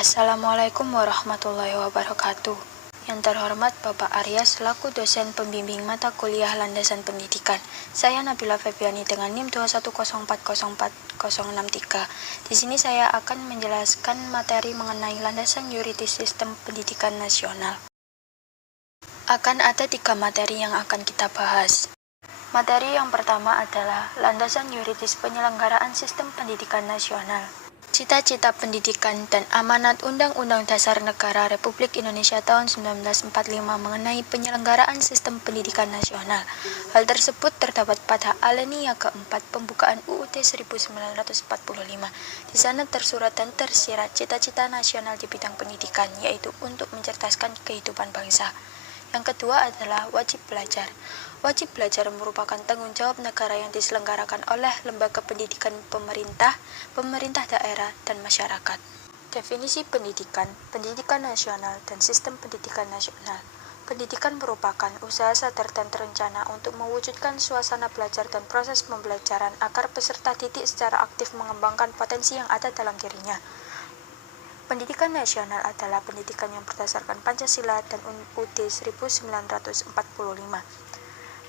Assalamualaikum warahmatullahi wabarakatuh. Yang terhormat Bapak Arya selaku dosen pembimbing mata kuliah landasan pendidikan. Saya Nabila Febiani dengan NIM 210404063. Di sini saya akan menjelaskan materi mengenai landasan yuridis sistem pendidikan nasional. Akan ada 3 materi yang akan kita bahas. Materi yang pertama adalah landasan yuridis penyelenggaraan sistem pendidikan nasional. Cita-cita pendidikan dan amanat Undang-Undang Dasar Negara Republik Indonesia tahun 1945 mengenai penyelenggaraan sistem pendidikan nasional. Hal tersebut terdapat pada alinea keempat pembukaan UUD 1945. Di sana tersurat dan tersirat cita-cita nasional di bidang pendidikan, yaitu untuk mencerdaskan kehidupan bangsa. Yang kedua adalah wajib belajar. Wajib belajar merupakan tanggung jawab negara yang diselenggarakan oleh lembaga pendidikan pemerintah, pemerintah daerah, dan masyarakat. Definisi pendidikan, pendidikan nasional, dan sistem pendidikan nasional. Pendidikan merupakan usaha sadar dan terencana untuk mewujudkan suasana belajar dan proses pembelajaran agar peserta didik secara aktif mengembangkan potensi yang ada dalam dirinya. Pendidikan nasional adalah pendidikan yang berdasarkan Pancasila dan UUD 1945.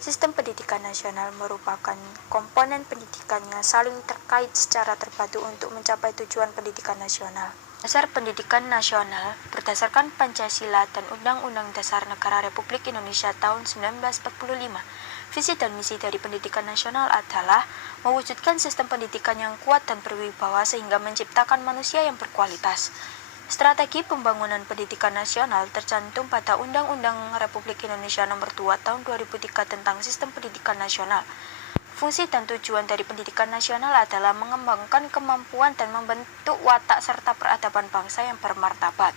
Sistem pendidikan nasional merupakan komponen pendidikan yang saling terkait secara terpadu untuk mencapai tujuan pendidikan nasional. Dasar pendidikan nasional berdasarkan Pancasila dan Undang-Undang Dasar Negara Republik Indonesia tahun 1945. Visi dan misi dari pendidikan nasional adalah mewujudkan sistem pendidikan yang kuat dan berwibawa sehingga menciptakan manusia yang berkualitas. Strategi pembangunan pendidikan nasional tercantum pada Undang-Undang Republik Indonesia Nomor 2 Tahun 2003 tentang Sistem Pendidikan Nasional. Fungsi dan tujuan dari pendidikan nasional adalah mengembangkan kemampuan dan membentuk watak serta peradaban bangsa yang bermartabat.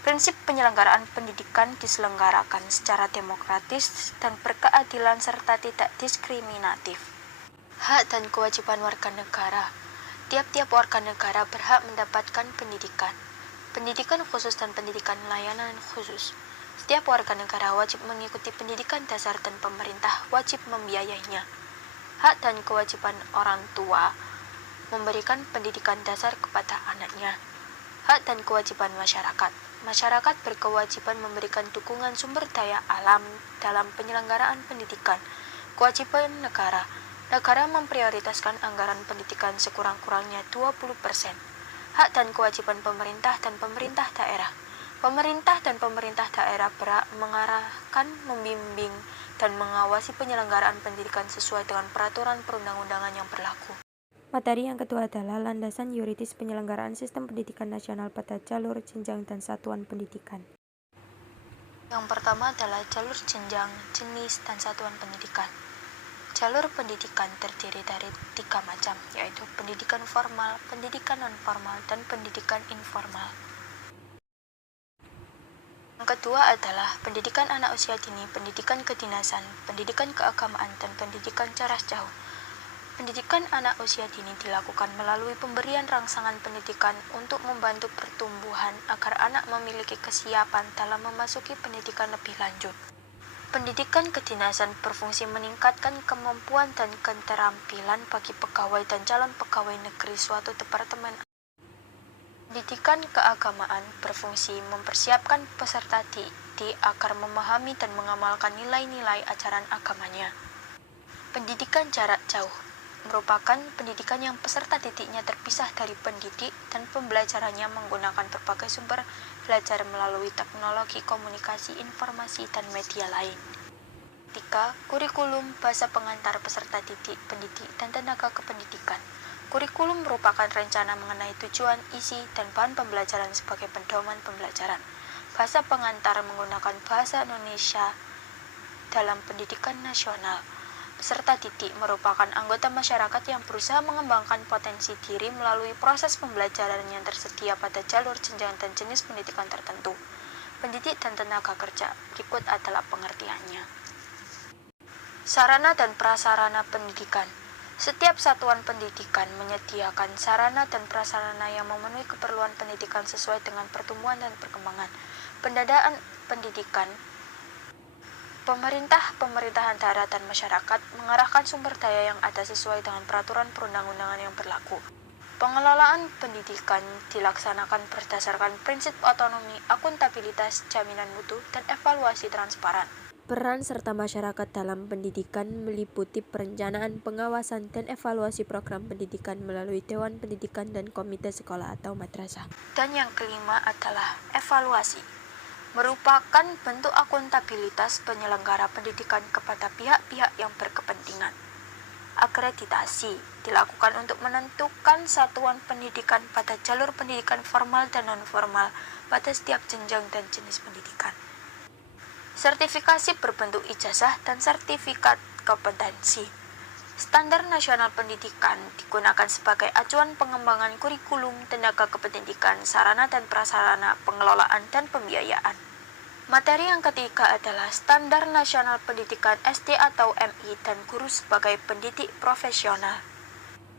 Prinsip penyelenggaraan pendidikan diselenggarakan secara demokratis dan berkeadilan serta tidak diskriminatif. Hak dan kewajiban warga negara. Tiap-tiap warga negara berhak mendapatkan pendidikan. Pendidikan khusus dan pendidikan layanan khusus. Setiap warga negara wajib mengikuti pendidikan dasar dan pemerintah wajib membiayainya. Hak dan kewajiban orang tua memberikan pendidikan dasar kepada anaknya. Hak dan kewajiban masyarakat. Masyarakat berkewajiban memberikan dukungan sumber daya alam dalam penyelenggaraan pendidikan. Kewajiban negara. Negara memprioritaskan anggaran pendidikan sekurang-kurangnya 20%. Hak dan kewajiban pemerintah dan pemerintah daerah. Pemerintah dan pemerintah daerah berhak mengarahkan, membimbing, dan mengawasi penyelenggaraan pendidikan sesuai dengan peraturan perundang-undangan yang berlaku. Materi yang kedua adalah landasan yuridis penyelenggaraan sistem pendidikan nasional pada jalur, jenjang, dan satuan pendidikan. Yang pertama adalah jalur jenjang, jenis, dan satuan pendidikan. Jalur pendidikan terdiri dari 3 macam, yaitu pendidikan formal, pendidikan non-formal, dan pendidikan informal. Yang kedua adalah pendidikan anak usia dini, pendidikan kedinasan, pendidikan keagamaan, dan pendidikan jarak jauh. Pendidikan anak usia dini dilakukan melalui pemberian rangsangan pendidikan untuk membantu pertumbuhan agar anak memiliki kesiapan dalam memasuki pendidikan lebih lanjut. Pendidikan kedinasan berfungsi meningkatkan kemampuan dan keterampilan bagi pegawai dan calon pegawai negeri suatu departemen. Pendidikan keagamaan berfungsi mempersiapkan peserta didik agar memahami dan mengamalkan nilai-nilai ajaran agamanya. Pendidikan jarak jauh merupakan pendidikan yang peserta didiknya terpisah dari pendidik dan pembelajarannya menggunakan berbagai sumber belajar melalui teknologi komunikasi, informasi, dan media lain. 3. Kurikulum bahasa pengantar peserta didik, pendidik, dan tenaga kependidikan. Kurikulum merupakan rencana mengenai tujuan, isi, dan bahan pembelajaran sebagai pedoman pembelajaran. Bahasa pengantar menggunakan bahasa Indonesia dalam pendidikan nasional. Peserta didik merupakan anggota masyarakat yang berusaha mengembangkan potensi diri melalui proses pembelajaran yang tersedia pada jalur jenjang dan jenis pendidikan tertentu. Pendidik dan tenaga kerja, berikut adalah pengertiannya. Sarana dan prasarana pendidikan. Setiap satuan pendidikan menyediakan sarana dan prasarana yang memenuhi keperluan pendidikan sesuai dengan pertumbuhan dan perkembangan. Pendanaan pendidikan. Pemerintahan daerah dan masyarakat mengarahkan sumber daya yang ada sesuai dengan peraturan perundang-undangan yang berlaku. Pengelolaan pendidikan dilaksanakan berdasarkan prinsip otonomi, akuntabilitas, jaminan mutu, dan evaluasi transparan. Peran serta masyarakat dalam pendidikan meliputi perencanaan, pengawasan, dan evaluasi program pendidikan melalui Dewan Pendidikan dan Komite Sekolah atau Madrasah. Dan yang kelima adalah evaluasi, merupakan bentuk akuntabilitas penyelenggara pendidikan kepada pihak-pihak yang berkepentingan. Akreditasi dilakukan untuk menentukan satuan pendidikan pada jalur pendidikan formal dan non-formal pada setiap jenjang dan jenis pendidikan. Sertifikasi berbentuk ijazah dan sertifikat kompetensi. Standar nasional pendidikan digunakan sebagai acuan pengembangan kurikulum, tenaga kependidikan, sarana dan prasarana, pengelolaan, dan pembiayaan. Materi yang ketiga adalah Standar Nasional Pendidikan SD atau MI dan guru sebagai pendidik profesional.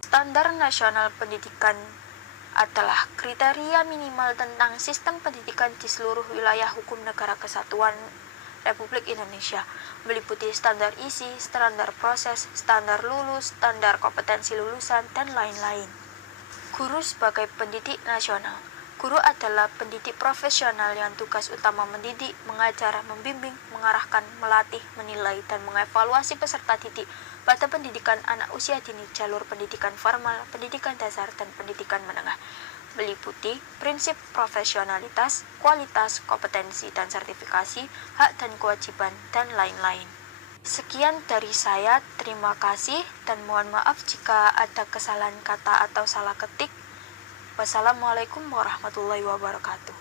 Standar Nasional Pendidikan adalah kriteria minimal tentang sistem pendidikan di seluruh wilayah hukum Negara Kesatuan Republik Indonesia, meliputi standar isi, standar proses, standar lulus, standar kompetensi lulusan, dan lain-lain. Guru sebagai pendidik nasional. Guru adalah pendidik profesional yang tugas utama mendidik, mengajar, membimbing, mengarahkan, melatih, menilai, dan mengevaluasi peserta didik pada pendidikan anak usia dini jalur pendidikan formal, pendidikan dasar, dan pendidikan menengah, meliputi prinsip profesionalitas, kualitas, kompetensi, dan sertifikasi, hak dan kewajiban, dan lain-lain. Sekian dari saya, terima kasih, dan mohon maaf jika ada kesalahan kata atau salah ketik. Wassalamualaikum warahmatullahi wabarakatuh.